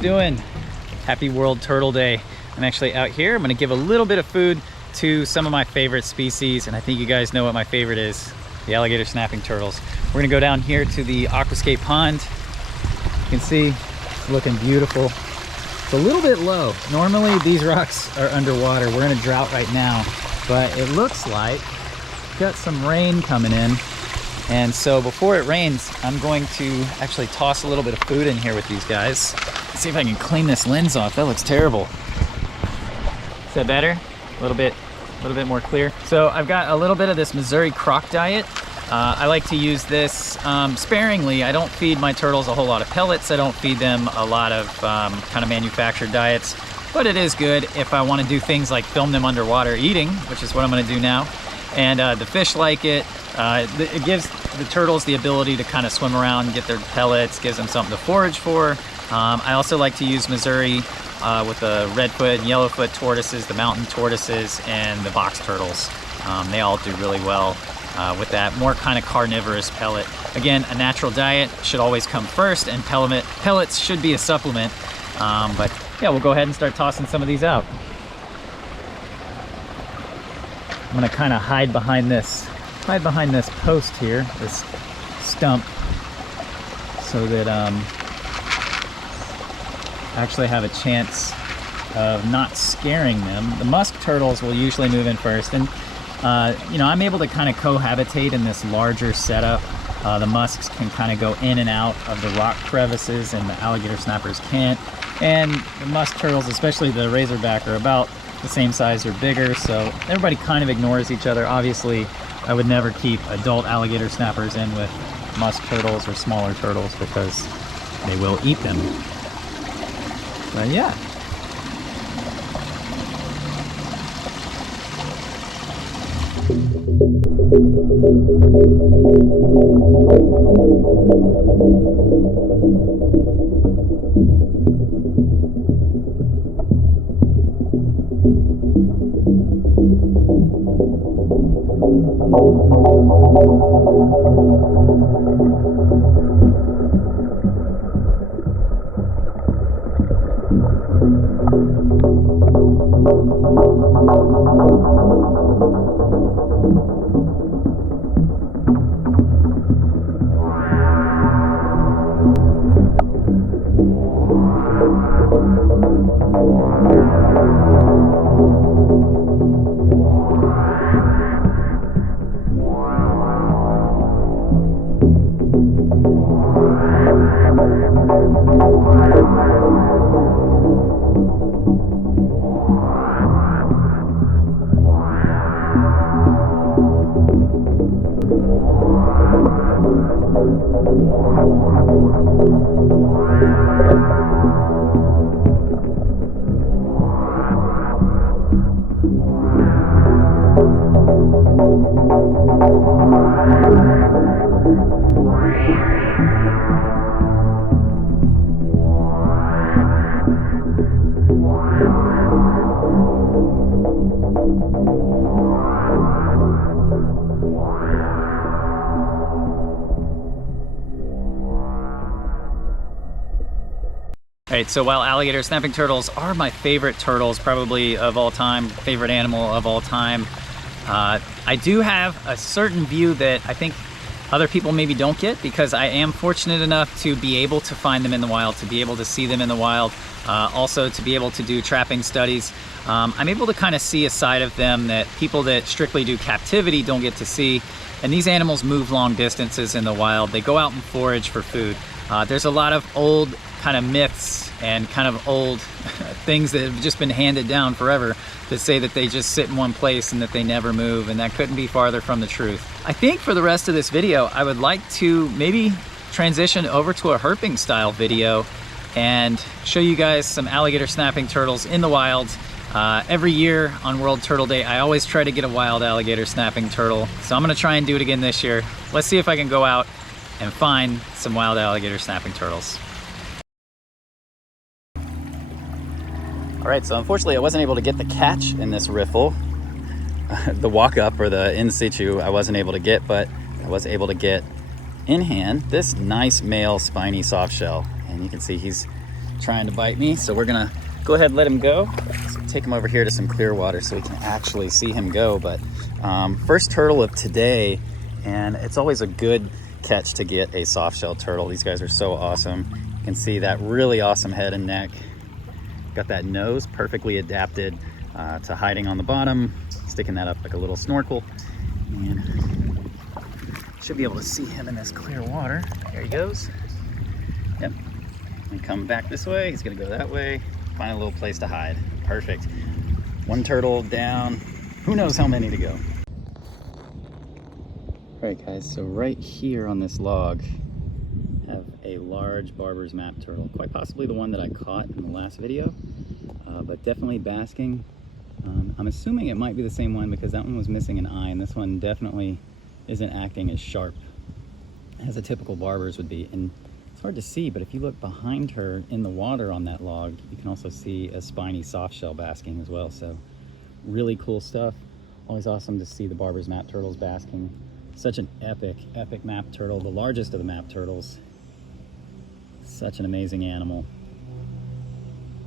guys doing? Happy World Turtle Day. I'm actually out here. I'm gonna give a little bit of food to some of my favorite species, and I think you guys know what my favorite is, the alligator snapping turtles. We're gonna go down here to the aquascape pond. You can see it's looking beautiful. It's a little bit low. Normally these rocks are underwater. We're in a drought right now, but it looks like we've got some rain coming in. And so before it rains, I'm going to actually toss a little bit of food in here with these guys. Let's see if I can clean this lens off. That looks terrible. Is that better? A little bit more clear. So I've got a little bit of this Missouri croc diet. I like to use this sparingly. I don't feed my turtles a whole lot of pellets. I don't feed them a lot of kind of manufactured diets, but it is good if I want to do things like film them underwater eating, which is what I'm going to do now. And the fish like it. It gives the turtles the ability to kind of swim around, get their pellets, gives them something to forage for. I also like to use Missouri with the redfoot and yellowfoot tortoises, the mountain tortoises, and the box turtles. They all do really well with that more kind of carnivorous pellet. Again, a natural diet should always come first, and pellets should be a supplement. But yeah, we'll go ahead and start tossing some of these out. I'm gonna kind of hide behind this post here, this stump, so that I actually have a chance of not scaring them. The musk turtles will usually move in first, and you know, I'm able to kind of cohabitate in this larger setup. The musks can kind of go in and out of the rock crevices, and the alligator snappers can't. And the musk turtles, especially the razorback, are about the same size or bigger, so everybody kind of ignores each other. Obviously, I would never keep adult alligator snappers in with musk turtles or smaller turtles because they will eat them. But yeah. Alright, so while alligator snapping turtles are my favorite turtles, probably of all time, favorite animal of all time, I do have a certain view that I think other people maybe don't get, because I am fortunate enough to be able to find them in the wild, to be able to see them in the wild, also to be able to do trapping studies. I'm able to kind of see a side of them that people that strictly do captivity don't get to see. And these animals move long distances in the wild. They go out and forage for food. There's a lot of old kind of myths and kind of old things that have just been handed down forever that say that they just sit in one place and that they never move, and that couldn't be farther from the truth. I think for the rest of this video, I would like to maybe transition over to a herping style video and show you guys some alligator snapping turtles in the wild. Every year on World Turtle Day, I always try to get a wild alligator snapping turtle. So I'm gonna try and do it again this year. Let's see if I can go out and find some wild alligator snapping turtles. All right, so unfortunately I wasn't able to get the catch in this riffle. The walk up or the in situ I wasn't able to get, but I was able to get in hand this nice male spiny soft shell. And you can see he's trying to bite me. So we're gonna go ahead and let him go. So take him over here to some clear water so we can actually see him go. But first turtle of today, and it's always a good catch to get a soft-shell turtle. These guys are so awesome. You can see that really awesome head and neck. Got that nose perfectly adapted to hiding on the bottom, sticking that up like a little snorkel. And should be able to see him in this clear water. There he goes. Yep. And come back this way. He's gonna go that way. Find a little place to hide. Perfect. One turtle down. Who knows how many to go. All right, guys, so right here on this log, I have a large Barber's Map turtle, quite possibly the one that I caught in the last video, but definitely basking. I'm assuming it might be the same one because that one was missing an eye, and this one definitely isn't acting as sharp as a typical Barber's would be. And it's hard to see, but if you look behind her in the water on that log, you can also see a spiny soft shell basking as well. So really cool stuff. Always awesome to see the Barber's Map turtles basking. Such an epic map turtle, the largest of the map turtles. Such an amazing animal.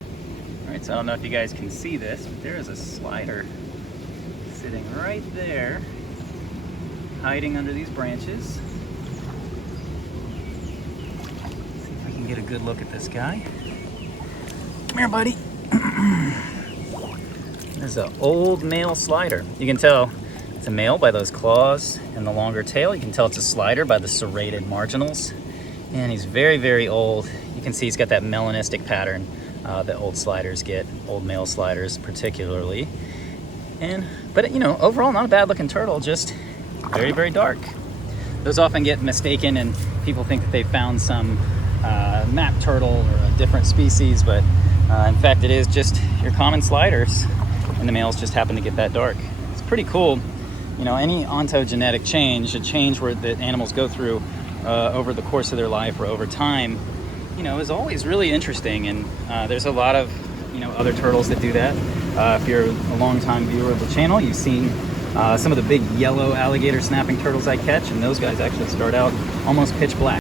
All right, so I don't know if you guys can see this, but there is a slider sitting right there, hiding under these branches. See if we can get a good look at this guy. Come here, buddy. There's an old male slider. You can tell it's a male by those claws and the longer tail. You can tell it's a slider by the serrated marginals. And he's very old. You can see he's got that melanistic pattern that old sliders get, old male sliders particularly. But you know, overall not a bad looking turtle, just very dark. Those often get mistaken and people think that they found some map turtle or a different species, but in fact it is just your common sliders, and the males just happen to get that dark. It's pretty cool. You know, any ontogenetic change, a change where the animals go through over the course of their life or over time, you know, is always really interesting. And there's a lot of, you know, other turtles that do that. If you're a longtime viewer of the channel, you've seen some of the big yellow alligator snapping turtles I catch, and those guys actually start out almost pitch black.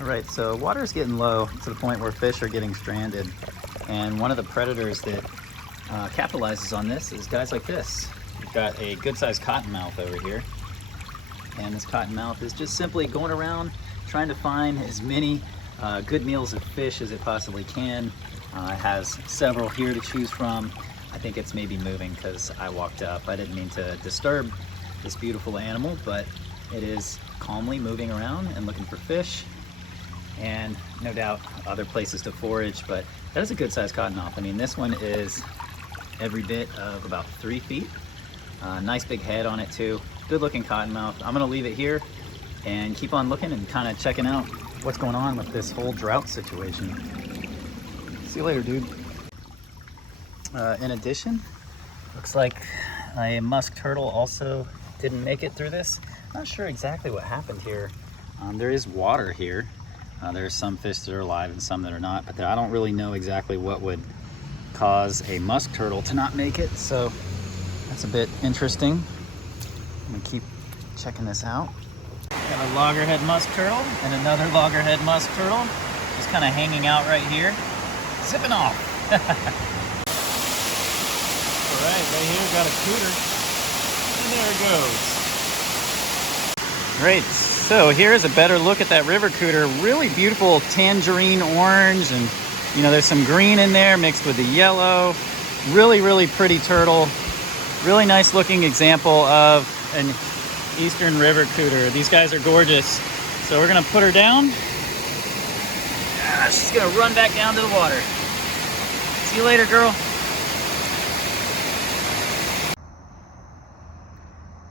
All right, so water's getting low to the point where fish are getting stranded. And one of the predators that capitalizes on this is guys like this. We've got a good-sized cottonmouth over here, and this cottonmouth is just simply going around trying to find as many good meals of fish as it possibly can. It has several here to choose from. I think it's maybe moving because I walked up. I didn't mean to disturb this beautiful animal, but it is calmly moving around and looking for fish, and no doubt other places to forage. But that is a good-sized cottonmouth. I mean, this one is every bit of about 3 feet. Nice big head on it too. Good looking cottonmouth. I'm gonna leave it here and keep on looking and kind of checking out what's going on with this whole drought situation. See you later, dude. In addition, looks like a musk turtle also didn't make it through this. Not sure exactly what happened here. There is water here. There's some fish that are alive and some that are not, but I don't really know exactly what would cause a musk turtle to not make it, so that's a bit interesting. I'm gonna keep checking this out. Got a loggerhead musk turtle and another loggerhead musk turtle just kind of hanging out right here, zipping off. All right, right here got a cooter, and there it goes. Great, so here's a better look at that river cooter. Really beautiful tangerine orange, and you know, there's some green in there mixed with the yellow. Really pretty turtle. Really nice looking example of an eastern river cooter. These guys are gorgeous. So we're gonna put her down. She's gonna run back down to the water. See you later, girl.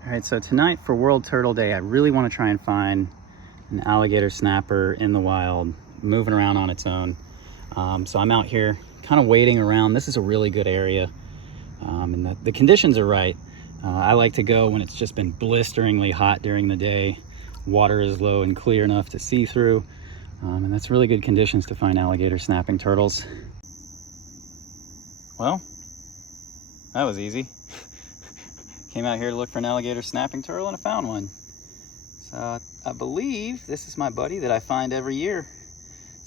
All right, so tonight for World Turtle Day, I really want to try and find an alligator snapper in the wild, moving around on its own. So I'm out here kind of waiting around. This is a really good area, and the conditions are right. I like to go when it's just been blisteringly hot during the day. Water is low and clear enough to see through, and that's really good conditions to find alligator snapping turtles. Well, that was easy. Came out here to look for an alligator snapping turtle and I found one. So I believe this is my buddy that I find every year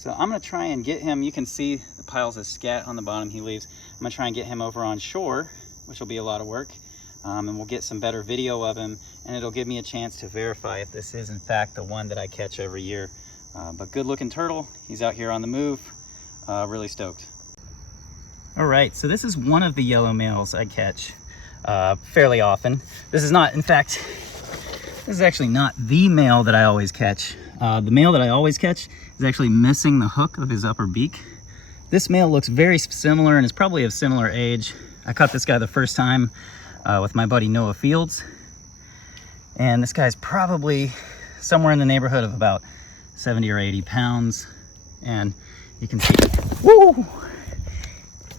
So I'm gonna try and get him, you can see the piles of scat on the bottom he leaves. I'm gonna try and get him over on shore, which will be a lot of work. And we'll get some better video of him, and it'll give me a chance to verify if this is in fact the one that I catch every year. But good looking turtle, he's out here on the move, really stoked. All right, so this is one of the yellow males I catch fairly often. This is not, in fact, this is actually not the male that I always catch. The male that I always catch is actually missing the hook of his upper beak. This male looks very similar and is probably of similar age. I caught this guy the first time with my buddy Noah Fields. And this guy's probably somewhere in the neighborhood of about 70 or 80 pounds. And you can see, woo!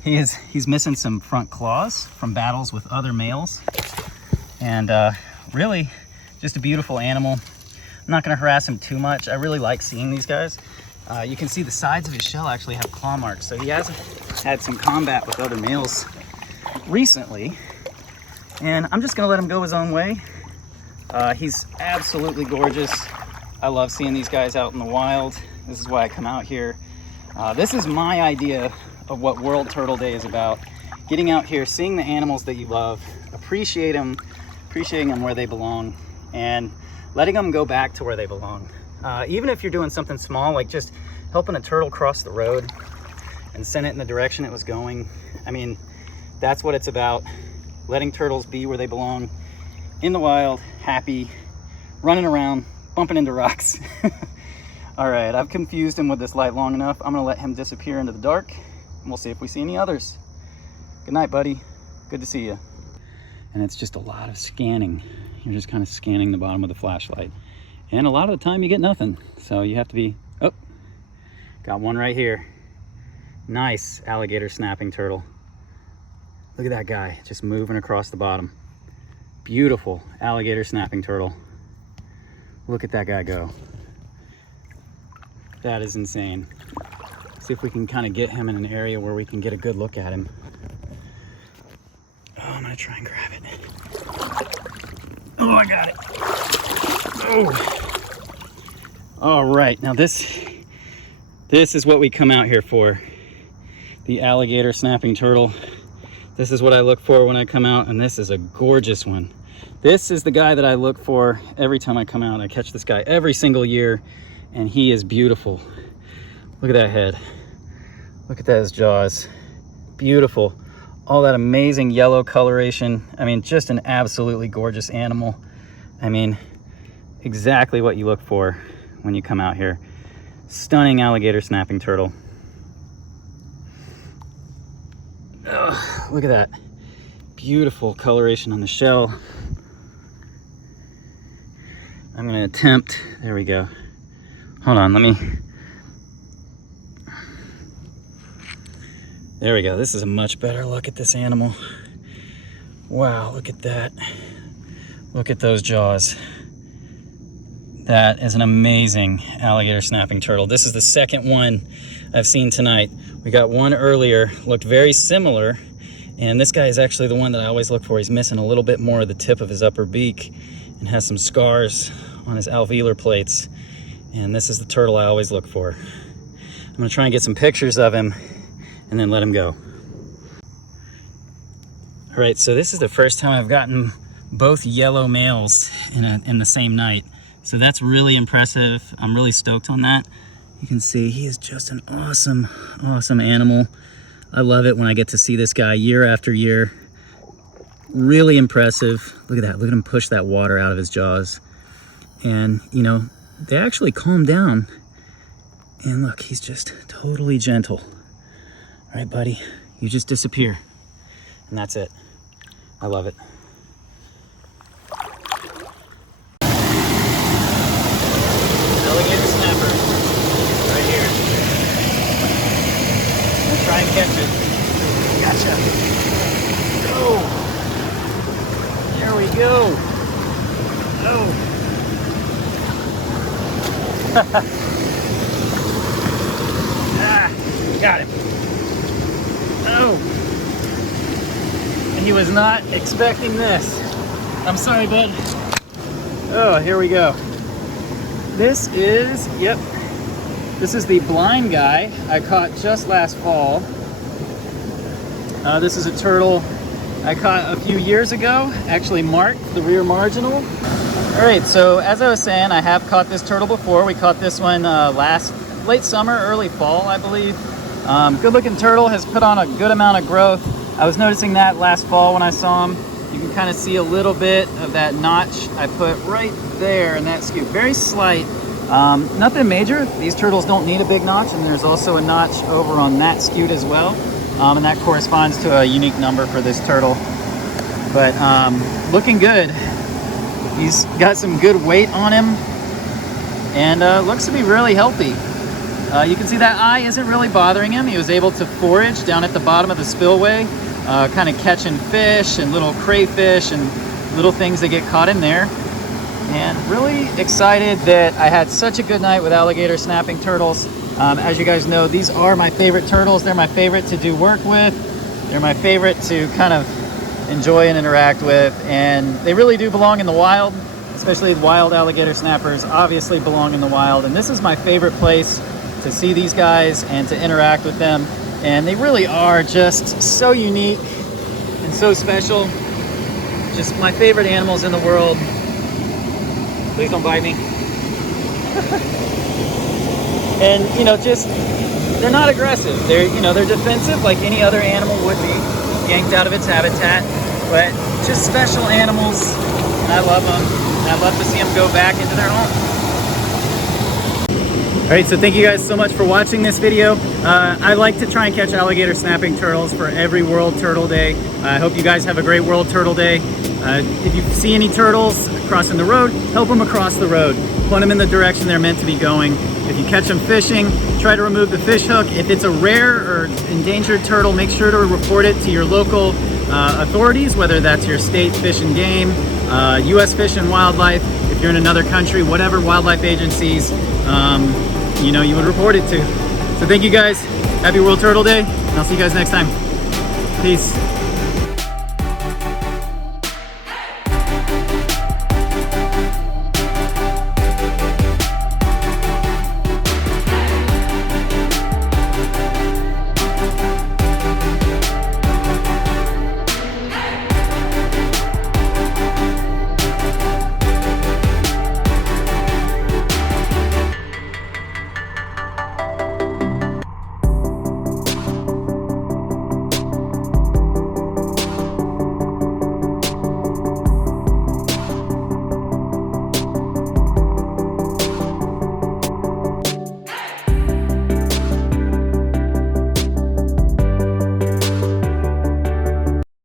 He's missing some front claws from battles with other males. And really just a beautiful animal. I'm not gonna harass him too much. I really like seeing these guys. You can see the sides of his shell actually have claw marks. So he has had some combat with other males recently. And I'm just gonna let him go his own way. He's absolutely gorgeous. I love seeing these guys out in the wild. This is why I come out here. This is my idea of what World Turtle Day is about. Getting out here, seeing the animals that you love, appreciating them where they belong, and letting them go back to where they belong. Even if you're doing something small, like just helping a turtle cross the road and send it in the direction it was going. I mean, that's what it's about. Letting turtles be where they belong, in the wild, happy, running around, bumping into rocks. All right, I've confused him with this light long enough. I'm gonna let him disappear into the dark, and we'll see if we see any others. Good night, buddy. Good to see you. And it's just a lot of scanning. You're just kind of scanning the bottom of the flashlight. And a lot of the time you get nothing. So you have to be, oh, got one right here. Nice alligator snapping turtle. Look at that guy, just moving across the bottom. Beautiful alligator snapping turtle. Look at that guy go. That is insane. See if we can kind of get him in an area where we can get a good look at him. Oh, I'm gonna try and grab it. Oh, I got it. Oh. All right, now this is what we come out here for. The alligator snapping turtle. This is what I look for when I come out, and this is a gorgeous one. This is the guy that I look for every time I come out. I catch this guy every single year, and he is beautiful. Look at that head. Look at those jaws. Beautiful. All that amazing yellow coloration. I mean, just an absolutely gorgeous animal. I mean, exactly what you look for when you come out here. Stunning alligator snapping turtle. Ugh, look at that. Beautiful coloration on the shell. I'm gonna attempt, there we go. Hold on, let me. There we go. This is a much better look at this animal. Wow, look at that. Look at those jaws. That is an amazing alligator snapping turtle. This is the second one I've seen tonight. We got one earlier, looked very similar, and this guy is actually the one that I always look for. He's missing a little bit more of the tip of his upper beak and has some scars on his alveolar plates. And this is the turtle I always look for. I'm gonna try and get some pictures of him and then let him go. All right, so this is the first time I've gotten both yellow males in the same night. So that's really impressive. I'm really stoked on that. You can see he is just an awesome, awesome animal. I love it when I get to see this guy year after year. Really impressive. Look at that, look at him push that water out of his jaws. And you know, they actually calm down. And look, he's just totally gentle. All right, buddy, you just disappear. And that's it. I love it. Alligator snapper, right here. Let's try and catch it. Gotcha. Oh, there we go. Oh. Ah, got him. Oh. He was not expecting this. I'm sorry, bud. Oh, here we go. This is This is the blind guy I caught just last fall. This is a turtle I caught a few years ago, actually marked the rear marginal. All right, so as I was saying, I have caught this turtle before. We caught this one late summer, early fall, I believe. Good looking turtle, has put on a good amount of growth. I was noticing that last fall when I saw him. You can kind of see a little bit of that notch I put right there in that scute. Very slight, nothing major. These turtles don't need a big notch, and there's also a notch over on that scute as well. And that corresponds to a unique number for this turtle. But looking good. He's got some good weight on him and looks to be really healthy. You can see that eye isn't really bothering him. He was able to forage down at the bottom of the spillway, kind of catching fish and little crayfish and little things that get caught in there. And really excited that I had such a good night with alligator snapping turtles. As you guys know, these are my favorite turtles. They're my favorite to do work with. They're my favorite to kind of enjoy and interact with. And they really do belong in the wild, especially wild alligator snappers obviously belong in the wild. And this is my favorite place to see these guys and to interact with them. And they really are just so unique and so special. Just my favorite animals in the world. Please don't bite me. And just, they're not aggressive. They're defensive like any other animal would be, yanked out of its habitat, but just special animals, and I love them. And I love to see them go back into their home. All right, so thank you guys so much for watching this video. I like to try and catch alligator snapping turtles for every World Turtle Day. I hope you guys have a great World Turtle Day. If you see any turtles crossing the road, help them across the road. Point them in the direction they're meant to be going. If you catch them fishing, try to remove the fish hook. If it's a rare or endangered turtle, make sure to report it to your local authorities, whether that's your state Fish and Game, U.S. Fish and Wildlife. If you're in another country, whatever wildlife agencies you would report it to. So thank you guys. Happy World Turtle Day, and I'll see you guys next time. Peace.